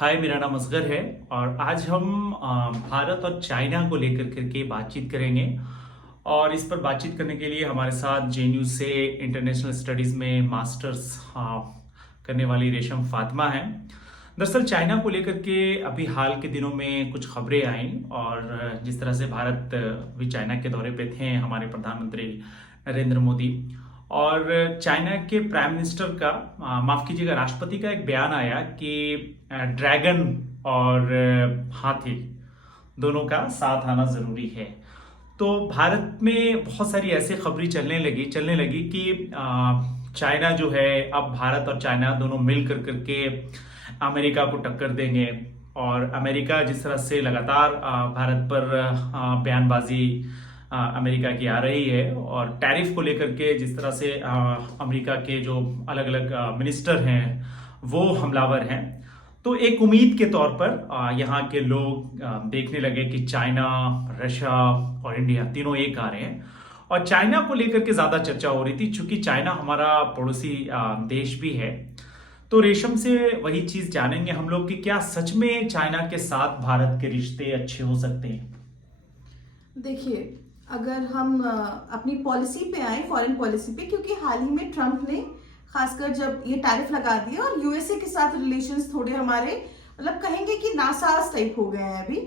हाय, मेरा नाम असगर है और आज हम भारत और चाइना को लेकर करके बातचीत करेंगे। और इस पर बातचीत करने के लिए हमारे साथ जेएनयू से इंटरनेशनल स्टडीज़ में मास्टर्स करने वाली रेशम फातिमा हैं। दरअसल चाइना को लेकर के अभी हाल के दिनों में कुछ खबरें आईं और जिस तरह से भारत भी चाइना के दौरे पे थे हमारे प्रधानमंत्री नरेंद्र मोदी, और चाइना के प्राइम मिनिस्टर का माफ कीजिएगा राष्ट्रपति का एक बयान आया कि ड्रैगन और हाथी दोनों का साथ आना जरूरी है। तो भारत में बहुत सारी ऐसी खबरें चलने लगी कि चाइना जो है अब भारत और चाइना दोनों मिल कर करके अमेरिका को टक्कर देंगे। और अमेरिका जिस तरह से लगातार भारत पर बयानबाजी अमेरिका की आ रही है और टैरिफ को लेकर के जिस तरह से अमेरिका के जो अलग अलग मिनिस्टर हैं वो हमलावर हैं, तो एक उम्मीद के तौर पर यहाँ के लोग देखने लगे कि चाइना, रशिया और इंडिया तीनों एक आ रहे हैं। और चाइना को लेकर के ज्यादा चर्चा हो रही थी क्योंकि चाइना हमारा पड़ोसी देश भी है। तो रेशम से वही चीज जानेंगे हम लोग कि क्या सच में चाइना के साथ भारत के रिश्ते अच्छे हो सकते हैं। देखिए, अगर हम अपनी पॉलिसी पे आए, फॉरेन पॉलिसी पे, क्योंकि हाल ही में ट्रम्प ने खासकर जब ये टैरिफ लगा दिया और यूएसए के साथ रिलेशंस थोड़े हमारे मतलब कहेंगे कि नासाज टाइप हो गए हैं अभी,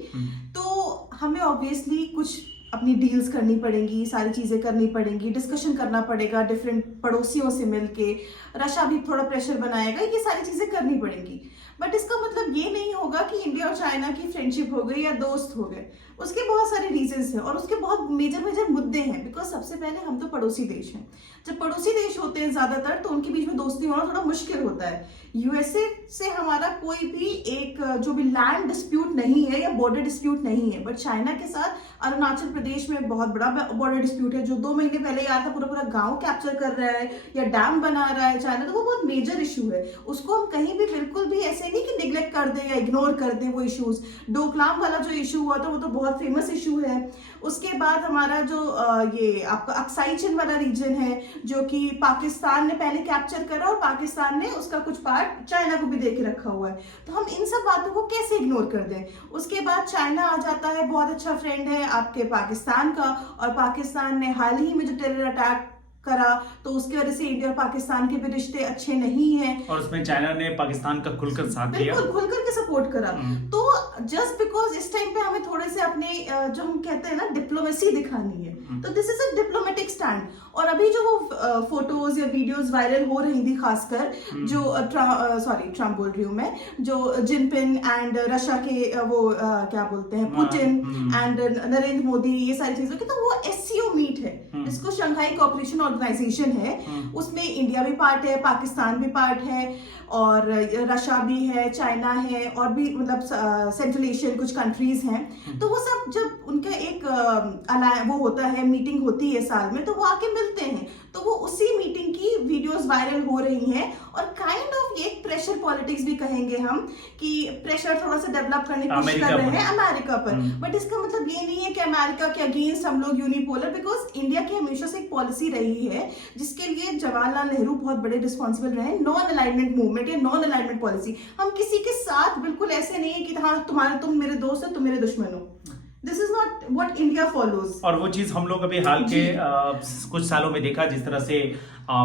तो हमें ऑब्वियसली कुछ अपनी डील्स करनी पड़ेंगी, सारी चीजें करनी पड़ेंगी, डिस्कशन करना पड़ेगा डिफरेंट पड़ोसियों से मिलके, रशिया भी थोड़ा प्रेशर बनाएगा, ये सारी चीजें करनी पड़ेंगी। बट इसका मतलब ये नहीं होगा कि इंडिया और चाइना की फ्रेंडशिप हो गई या दोस्त हो गए। उसके बहुत सारे रीजंस हैं और उसके बहुत मेजर मुद्दे हैं। बिकॉज सबसे पहले हम तो पड़ोसी देश हैं। जब पड़ोसी देश होते हैं ज्यादातर तो उनके बीच में दोस्ती होना थोड़ा मुश्किल होता है। यूएसए से हमारा कोई भी एक जो भी लैंड डिस्प्यूट नहीं है या बॉर्डर डिस्प्यूट नहीं है। बट चाइना के साथ अरुणाचल प्रदेश में बहुत बड़ा बॉर्डर डिस्प्यूट है जो 2 महीने पहले ही आया था, पूरा गांव कैप्चर कर रहा है या डैम बना रहा है चाइना। तो वो बहुत मेजर इशू है, उसको हम कहीं भी बिल्कुल भी ऐसे नहीं कि निग्लेक्ट कर दें या इग्नोर कर दें। वो इश्यूज, डोकलाम वाला जो इशू हुआ था वो तो बहुत फेमस इशू है। उसके बाद हमारा जो ये आपका अक्साई चिन वाला रीजन है जो कि पाकिस्तान ने पहले कैप्चर करा और पाकिस्तान ने उसका कुछ पार्ट चाइना को भी दे के रखा हुआ है। तो हम इन सब बातों को कैसे इग्नोर कर दें। उसके बाद चाइना आ जाता है, बहुत अच्छा फ्रेंड है आपके पाकिस्तान का, और पाकिस्तान ने हाल ही में जो टेरर अटैक करा तो उसकी वजह से इंडिया और पाकिस्तान के भी रिश्ते अच्छे नहीं हैं। और उसमें चाइना ने पाकिस्तान का खुलकर साथ दिया, बिल्कुल खुलकर के सपोर्ट करा। तो जस्ट बिकॉज इस टाइम पे हमें थोड़े से अपने जो हम कहते हैं ना डिप्लोमेसी दिखानी है, तो this is a diplomatic stand. और अभी जो वो फोटोज या वीडियोस वायरल हो रही थी, खासकर जो ट्रम्प बोल रही हूँ मैं, जो जिनपिंग एंड रशिया के वो क्या बोलते हैं, पुतिन एंड नरेंद्र मोदी, ये सारी चीजों की, तो वो एससीओ मीट है जिसको शंघाई कोऑपरेशन ऑर्गेनाइजेशन है। उसमें इंडिया भी पार्ट है, पाकिस्तान भी पार्ट है और रशिया भी है, चाइना है और भी मतलब सेंट्रल एशियन कुछ कंट्रीज हैं। तो वो सब जब उनका एक वो होता है, मीटिंग होती है साल में, तो वो आके मिलते हैं। तो वो उसी मीटिंग की वीडियोस वायरल हो रही हैं और काइंड ऑफ ये प्रेशर पॉलिटिक्स भी कहेंगे हम, कि प्रेशर थोड़ा सा डेवलप करने की कोशिश कर रहे हैं अमेरिका पर। बट इसका मतलब ये नहीं है कि अमेरिका के अगेंस्ट हम लोग यूनिपोलर, बिकॉज इंडिया की हमेशा से एक पॉलिसी रही है जिसके लिए जवाहरलाल नेहरू बहुत बड़े रिस्पॉन्सिबल रहे, नॉन अलाइनमेंट मूवमेंट या नॉन अलाइनमेंट पॉलिसी। हम किसी के साथ बिल्कुल ऐसे नहीं है कि हाँ तुम मेरे दोस्त हो, तुम मेरे दुश्मन हो। This is not what India follows. और वो चीज हम लोग अभी हाल के कुछ सालों में देखा, जिस तरह से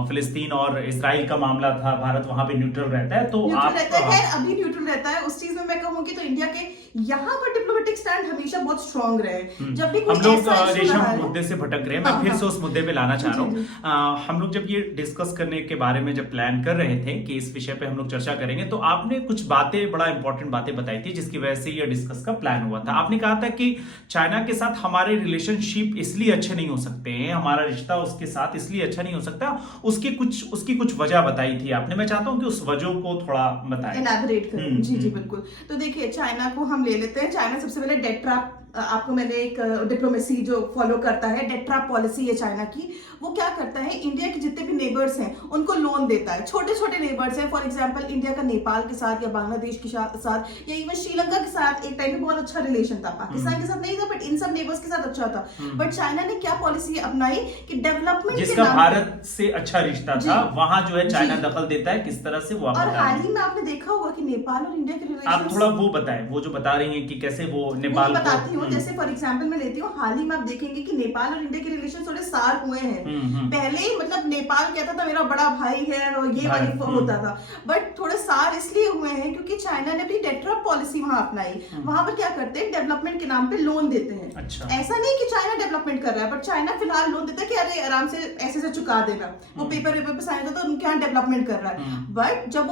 फिलिस्तीन और इजराइल का मामला था, भारत वहां पे न्यूट्रल रहता है। तो न्यूट्रल रहता है, अभी न्यूट्रल रहता है। उस चीज में मैं कहूंगी तो इंडिया के यहाँ पर डिप्लोमेटिक स्टैंड हमेशा बहुत स्ट्रांग रहे। जब भी हम लोग रेशम मुद्दे से भटक रहे हैं, मैं फिर से उस मुद्दे पे लाना चाह रहा हूँ। हम लोग जब ये डिस्कस करने के बारे में जब प्लान कर रहे थे कि इस विषय पे हम लोग चर्चा करेंगे, तो आपने कुछ बातें, बड़ा इंपॉर्टेंट बातें बताई थी जिसकी वजह से ये डिस्कस का प्लान हुआ था। आपने कहा था कि चाइना के साथ हमारे रिलेशनशिप इसलिए अच्छे नहीं हो सकते हैं, हमारा रिश्ता उसके साथ इसलिए अच्छा नहीं हो सकता, उसकी कुछ वजह बताई थी आपने। मैं चाहता हूं कि उस वजह को थोड़ा बताएं, एलैबोरेट करें। जी बिल्कुल। तो देखिए, चाइना को हम ले लेते हैं। चाइना सबसे पहले डेट ट्रैप, आपको मैंने एक डिप्लोमेसी जो फॉलो करता है, डेट ट्रैप पॉलिसी है चाइना की। वो क्या करता है, इंडिया के जितने भी नेबर्स हैं उनको लोन देता है। छोटे छोटे नेबर्स हैं, फॉर एग्जांपल इंडिया का नेपाल के साथ या बांग्लादेश के साथ या इवन श्रीलंका के साथ एक टाइम पे बहुत अच्छा रिलेशन था। पाकिस्तान के साथ नहीं था बट इन सब नेबर्स के साथ अच्छा था। बट चाइना ने क्या पॉलिसी अपनाई कि डेवलपमेंट जिसका भारत से अच्छा रिश्ता जी। था, वहां जो है चाइना जी। दखल देता है, किस तरह से वो आप और बता हाल रहे हैं। ही में आपने देखा होगा कि नेपाल और इंडिया के आप रिलेशंस, थोड़ा वो बताएं, वो जो बता रही हैं कि कैसे वो वो मैं नेपाल को। बताती हूँ। जैसे फॉर एग्जांपल मैं लेती हूँ, हाल ही में आप देखेंगे कि नेपाल और इंडिया के रिलेशन थोड़े सार्प हुए हैं। पहले मतलब नेपाल कहता था मेरा बड़ा भाई है और ये वाली होता था, बट थोड़े सार इसलिए हुए हैं क्योंकि चाइना ने अपनी टेट्रा पॉलिसी वहां अपनाई। वहां पर क्या करते हैं, डेवलपमेंट के नाम पे लोन देते हैं। अच्छा। ऐसा नहीं कि चाइना डेवलपमेंट कर रहा है, बट चाइना फिलहाल लोन देता है कि अरे आराम से ऐसे से चुका देना, वो पेपर पे साइन होता है तो उनके यहाँ डेवलपमेंट कर रहा है। बट जब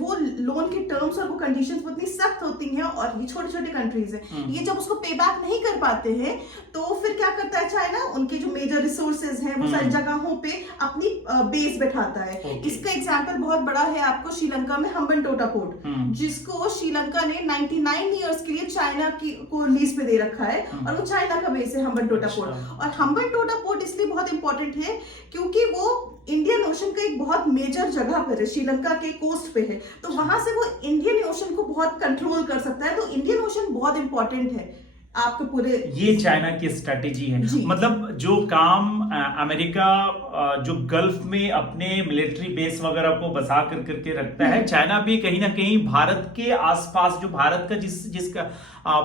वो लोन की टर्म्स और वो कंडीशंस इतनी सख्त होती हैं, और ये छोटे छोटे कंट्रीज हैं, ये जब उसको पे बैक नहीं कर पाते हैं, तो फिर क्या करता है चाइना, उनके जो मेजर रिसोर्सेज हैं वो सारी जगहों पे अपनी बेस बैठाता है। इसका एग्जांपल बहुत बड़ा है आपको श्रीलंका में हम्बनटोटा पोर्ट, जिसको श्रीलंका ने 99 इयर्स के लिए चाइना को लीज पे दे रखा है, और वो चाइना का बेस है हम्बनटोटा पोर्ट। और हम्बनटोटा पोर्ट इसलिए बहुत इंपॉर्टेंट है क्योंकि वो इंडियन ओशन का एक बहुत मेजर जगह पर है, श्रीलंका के कोस्ट पे है, तो वहां से वो इंडियन ओशन को बहुत कंट्रोल कर सकता है। तो इंडियन ओशन बहुत इंपॉर्टेंट है आपके पूरे, ये चाइना की स्ट्रेटेजी है। मतलब जो काम अमेरिका जो गल्फ में अपने मिलिट्री बेस वगैरह को बसा कर करके रखता है, चाइना भी कहीं ना कहीं भारत के आसपास, जो भारत का जिसका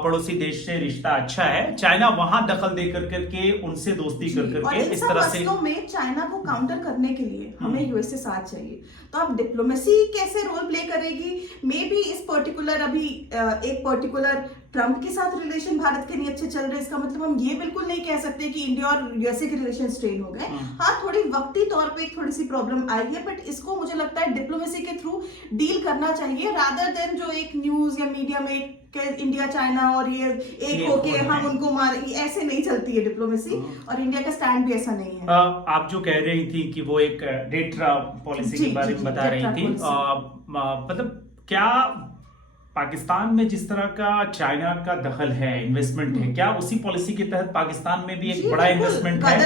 पड़ोसी देश से रिश्ता अच्छा है, चाइना वहां दखल दे कर करके उनसे दोस्ती कर करके इस तरह से में चाइना को काउंटर करने के लिए हमें यूएसए साथ चाहिए। तो अब डिप्लोमेसी कैसे रोल प्ले करेगी, मे बी इस पर्टिकुलर अभी एक पर्टिकुलर ट्रम्प के साथ रिलेशन भारत के नहीं अच्छे चल रहे, इसका मतलब हम ये बिल्कुल नहीं कह सकते कि इंडिया और यूएसए के रिलेशन स्ट्रेन हो गए। हाँ, थोड़ी वक्ती तौर पे एक थोड़ी सी प्रॉब्लम आई है, बट इसको मुझे लगता है डिप्लोमेसी के थ्रू डील करना चाहिए, रादर देन जो एक न्यूज या मीडिया में इंडिया चाइना और ये एक होके हम उनको मार, ऐसे नहीं चलती है डिप्लोमेसी, और इंडिया का स्टैंड भी ऐसा नहीं है। आप जो कह रही थी कि वो एक टेट्रा पॉलिसी के बारे में बता रही थी, मतलब क्या पाकिस्तान में जिस तरह का चाइना का दखल है, इन्वेस्टमेंट है, क्या उसी पॉलिसी के तहत पाकिस्तान में भी एक बड़ा इन्वेस्टमेंट है?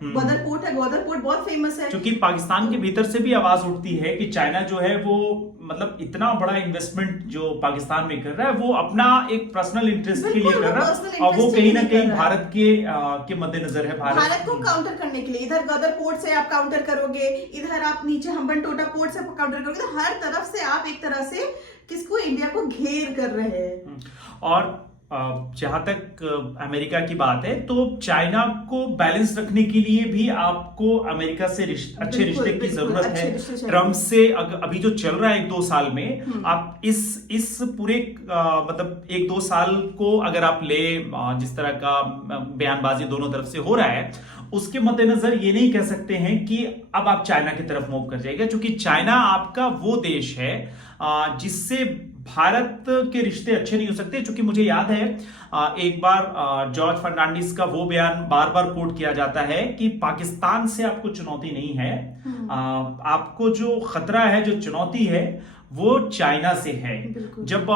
ग्वादर पोर्ट बहुत फेमस है, क्योंकि पाकिस्तान के भीतर से भी आवाज उठती है कि चाइना जो है वो मतलब इतना बड़ा इन्वेस्टमेंट जो पाकिस्तान में कर रहा है, वो अपना एक पर्सनल इंटरेस्ट के लिए कर रहा है, और वो कहीं ना कहीं भारत के मद्देनजर है। भारत को काउंटर करने के लिए इधर ग्वादर पोर्ट से आप काउंटर करोगे, इधर आप नीचे हम्बनटोटा पोर्ट से काउंटर करोगे, तो हर तरफ से आप एक तरह से किसको, इंडिया को घेर कर रहे हैं। और जहां तक अमेरिका की बात है, तो चाइना को बैलेंस रखने के लिए भी आपको अमेरिका से अच्छे रिश्ते की जरूरत है। ट्रम्प से अभी जो चल रहा है 1-2 साल में, आप इस पूरे मतलब 1-2 साल को अगर आप ले, जिस तरह का बयानबाजी दोनों तरफ से हो रहा है, उसके मद्देनजर ये नहीं कह सकते हैं कि अब आप चाइना की तरफ मूव कर जाएगा, क्योंकि चाइना आपका वो देश है जिससे भारत के रिश्ते अच्छे नहीं हो सकते। क्योंकि मुझे याद है एक बार जॉर्ज फर्नांडिस का वो बयान बार बार कोट किया जाता है कि पाकिस्तान से आपको चुनौती नहीं है, आपको जो खतरा है, जो चुनौती है, वो चाइना से है। जब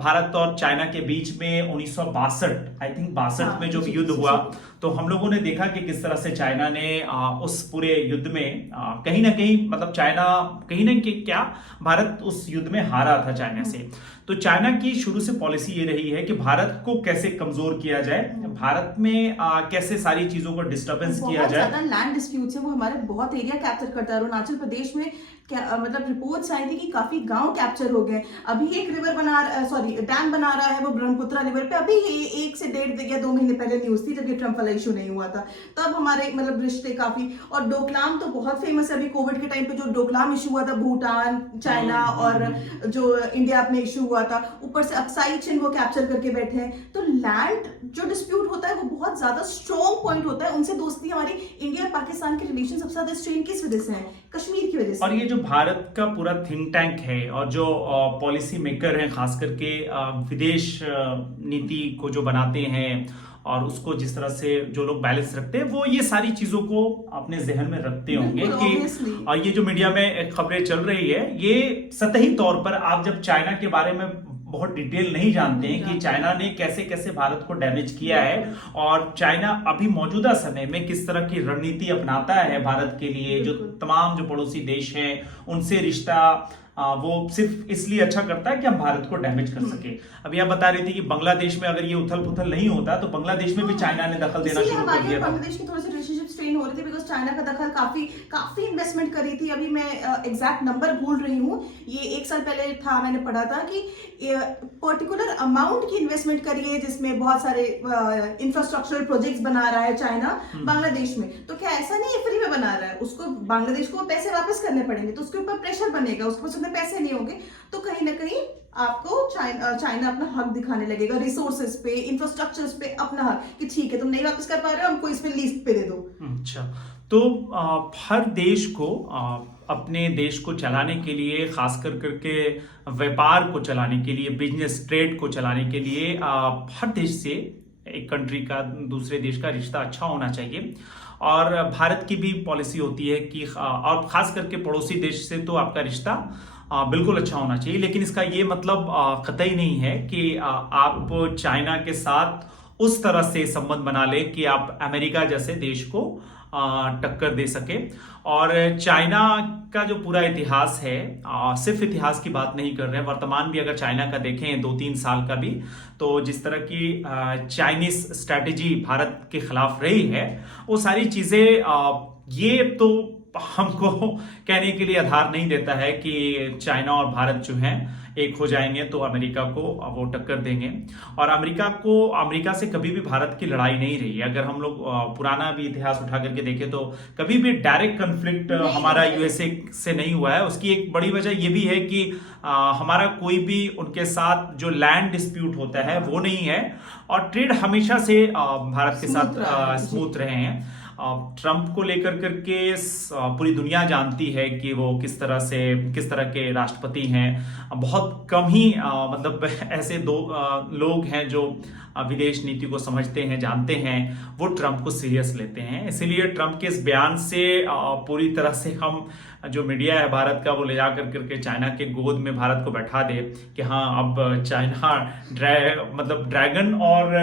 भारत और चाइना के बीच में 1962 आई थिंक 62 में जो युद्ध हुआ, तो हम लोगों ने देखा कि किस तरह से चाइना ने उस पूरे युद्ध में कहीं ना कहीं, मतलब चाइना कहीं ना कहीं क्या, भारत उस युद्ध में हारा था चाइना से। तो चाइना की शुरू से पॉलिसी ये रही है कि भारत को कैसे कमजोर किया जाए, भारत में कैसे सारी चीजों को डिस्टर्बेंस किया जाए। लैंड डिस्प्यूट्स है, वो हमारे बहुत एरिया कैप्चर करता है। अरुणाचल प्रदेश में क्या मतलब रिपोर्ट्स आई थी कि काफी गांव कैप्चर हो गए। अभी एक डैम बना रहा है वो ब्रह्मपुत्रा रिवर पे, अभी 1 से 1.5 या 2 महीने पहले न्यूज थी जब ये ट्रम्प वाला इशू नहीं हुआ था, तब हमारे मतलब रिश्ते काफी। और डोकलाम तो बहुत फेमस है, अभी कोविड के टाइम पे जो डोकलाम इशू हुआ था, भूटान, चाइना और जो इंडिया में इशू हुआ था, ऊपर से अक्साई चिन वो कैप्चर करके बैठे हैं। तो लैंड जो डिस्प्यूट होता है वो बहुत ज्यादा स्ट्रॉन्ग पॉइंट होता है, उनसे दोस्ती हमारी इंडिया और पाकिस्तान के रिलेशन सबसे ज्यादा स्ट्रेन किस वजह से है, कश्मीर की वजह से। और ये जो भारत का पूरा थिंक टैंक है और जो पॉलिसी मेकर हैं, खास करके विदेश नीति को जो बनाते हैं और उसको जिस तरह से जो लोग बैलेंस रखते हैं, वो ये सारी चीजों को अपने जहन में रखते होंगे कि और ये जो मीडिया में खबरें चल रही है, ये सतही तौर पर आप जब चाइना के बारे में बहुत डिटेल नहीं जानते हैं कि चाइना ने कैसे कैसे भारत को डैमेज किया है, और चाइना अभी मौजूदा समय में किस तरह की रणनीति अपनाता है भारत के लिए, जो तमाम जो पड़ोसी देश हैं उनसे रिश्ता वो सिर्फ इसलिए अच्छा करता है कि हम भारत को डैमेज कर सके। अभी आप बता रही थी कि बांग्लादेश में अगर ये उथल पुथल नहीं होता तो बांग्लादेश में भी चाइना ने दखल देना शुरू कर दिया था। बांग्लादेश की थोड़ी सी रिलेशनशिप स्ट्रेन हो रही थी बिकॉज चाइना का दखल काफी इन्वेस्टमेंट करी थी। अभी मैं एग्जैक्ट नंबर भूल रही हूँ, ये 1 साल पहले था, मैंने पढ़ा था कि पर्टिकुलर अमाउंट की इन्वेस्टमेंट करी है जिसमें बहुत सारे इंफ्रास्ट्रक्चरल प्रोजेक्ट्स बना रहा है चाइना बांग्लादेश में। तो क्या ऐसा नहीं है फ्री में बना रहा है, उसको बांग्लादेश को पैसे वापस करने पड़ेंगे, तो उसके ऊपर प्रेशर बनेगा, उसके पास उतने पैसे नहीं होंगे, तो कहीं ना कहीं आपको चाइना अपना हक दिखाने लगेगा रिसोर्सेज पे, इंफ्रास्ट्रक्चर्स पे अपना हक, कि ठीक है तुम नहीं वापस कर पा रहे हो, हमको इस पे लीस्ट पे दे दो। अच्छा, तो हर देश को अपने देश को चलाने के लिए, खास करके व्यापार को चलाने के लिए, बिजनेस ट्रेड को चलाने के लिए हर देश से, एक कंट्री का दूसरे देश का रिश्ता अच्छा होना चाहिए। और भारत की भी पॉलिसी होती है कि और खास करके पड़ोसी देश से तो आपका रिश्ता बिल्कुल अच्छा होना चाहिए, लेकिन इसका ये मतलब कतई नहीं है कि आप चाइना के साथ उस तरह से संबंध बना ले कि आप अमेरिका जैसे देश को टक्कर दे सके। और चाइना का जो पूरा इतिहास है, सिर्फ इतिहास की बात नहीं कर रहे हैं, वर्तमान भी अगर चाइना का देखें 2-3 साल का भी, तो जिस तरह की चाइनीज स्ट्रैटेजी भारत के खिलाफ रही है, वो सारी चीजें ये तो हमको कहने के लिए आधार नहीं देता है कि चाइना और भारत जो हैं एक हो जाएंगे तो अमेरिका को वो टक्कर देंगे। और अमेरिका से कभी भी भारत की लड़ाई नहीं रही है। अगर हम लोग पुराना भी इतिहास उठा करके देखें तो कभी भी डायरेक्ट कन्फ्लिक्ट हमारा यूएसए से नहीं हुआ है। उसकी एक बड़ी वजह ये भी है कि हमारा कोई भी उनके साथ जो लैंड डिस्प्यूट होता है वो नहीं है, और ट्रेड हमेशा से भारत के साथ स्मूथ रहे हैं। ट्रंप को लेकर करके पूरी दुनिया जानती है कि वो किस तरह के राष्ट्रपति हैं। बहुत कम ही मतलब ऐसे लोग हैं जो विदेश नीति को समझते हैं, जानते हैं, वो ट्रंप को सीरियस लेते हैं। इसीलिए ट्रंप के इस बयान से पूरी तरह से हम जो मीडिया है भारत का, वो ले जा करके चाइना के गोद में भारत को बैठा दे कि हाँ अब चाइना मतलब ड्रैगन और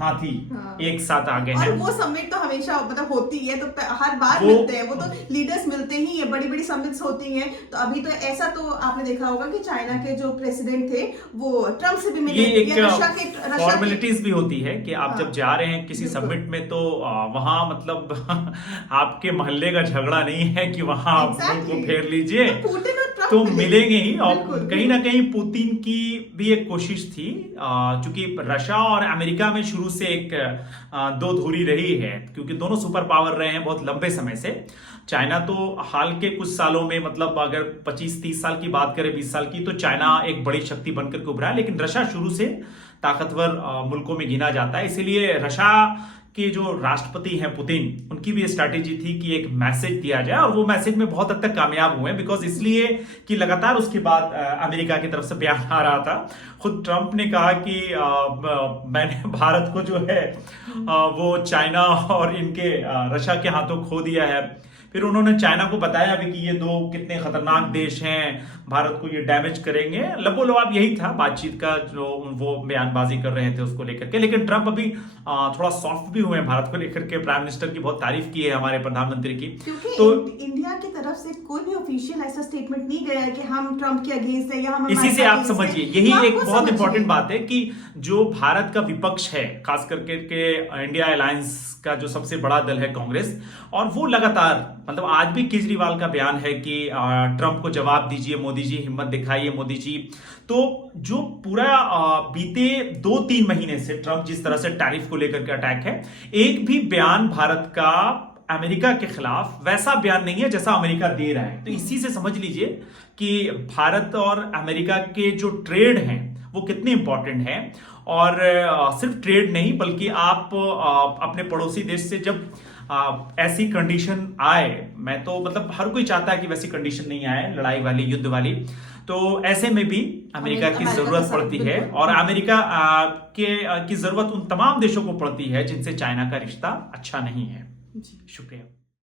हाथी एक साथ आ गए हैं। और वो समिट तो हमेशा मतलब होती है, तो हर बार मिलते हैं, वो तो लीडर्स मिलते ही है, बड़ी बड़ी समिट्स होती हैं। तो अभी तो ऐसा तो आपने देखा होगा कि चाइना के जो प्रेसिडेंट थे वो ट्रंप से भी मिले। ये एक फॉर्मेलिटीज भी होती है कि आप जब जा रहे हैं किसी समिट में तो वहां मतलब आपके मोहल्ले का झगड़ा नहीं है कि वहां को फेर लीजिए, तो मिलेंगे ही। और कहीं ना कहीं पुतिन की भी एक कोशिश थी, क्योंकि रशिया और अमेरिका में शुरू से एक दो धुरी रही है, क्योंकि दोनों सुपर पावर रहे हैं बहुत लंबे समय से। चाइना तो हाल के कुछ सालों में, मतलब अगर 25-30 साल की बात करें, 20 साल की, तो चाइना एक बड़ी शक्ति बनकर के उभरा है। लेकिन रशिया शुरू से ताकतवर मुल्कों में गिना जाता है। इसीलिए रशिया के जो राष्ट्रपति हैं पुतिन, उनकी भी स्ट्रैटेजी थी कि एक मैसेज दिया जाए, और वो मैसेज में बहुत हद तक कामयाब हुए। बिकॉज इसलिए कि लगातार उसके बाद अमेरिका की तरफ से बयान आ रहा था। खुद ट्रंप ने कहा कि मैंने भारत को जो है वो चाइना और इनके रशिया के हाथों खो दिया है। फिर उन्होंने चाइना को बताया भी कि ये दो कितने खतरनाक देश हैं, भारत को ये डैमेज करेंगे। लबोलबाब यही था बातचीत का, जो वो बयानबाजी कर रहे थे उसको लेकर के। लेकिन ट्रंप अभी थोड़ा सॉफ्ट भी हुए हैं भारत को लेकर के। प्राइम मिनिस्टर की बहुत तारीफ की है हमारे प्रधानमंत्री की। तो इंडिया की तरफ से कोई भी ऑफिशियल ऐसा स्टेटमेंट नहीं गया है कि हम ट्रंप के अगेंस्ट है या हम, इसी से आप समझिए, यही एक बहुत इंपॉर्टेंट बात है कि जो भारत का विपक्ष है, खास करके इंडिया अलायंस का जो सबसे बड़ा दल है कांग्रेस, और वो लगातार, मतलब आज भी केजरीवाल का बयान है कि ट्रंप को जवाब दीजिए मोदी जी, हिम्मत दिखाइए मोदी जी। तो जो पूरा बीते 2-3 महीने से ट्रंप जिस तरह से टैरिफ को लेकर के अटैक है, एक भी बयान भारत का अमेरिका के खिलाफ वैसा बयान नहीं है जैसा अमेरिका दे रहा है। तो इसी से समझ लीजिए कि भारत और अमेरिका के जो ट्रेड हैं वो कितने इंपॉर्टेंट हैं। और सिर्फ ट्रेड नहीं, बल्कि आप अपने पड़ोसी देश से जब ऐसी कंडीशन आए, मैं तो मतलब हर कोई चाहता है कि वैसी कंडीशन नहीं आए, लड़ाई वाली, युद्ध वाली, तो ऐसे में भी अमेरिका की जरूरत पड़ती है। और अमेरिका की जरूरत उन तमाम देशों को पड़ती है जिनसे चाइना का रिश्ता अच्छा नहीं है। शुक्रिया।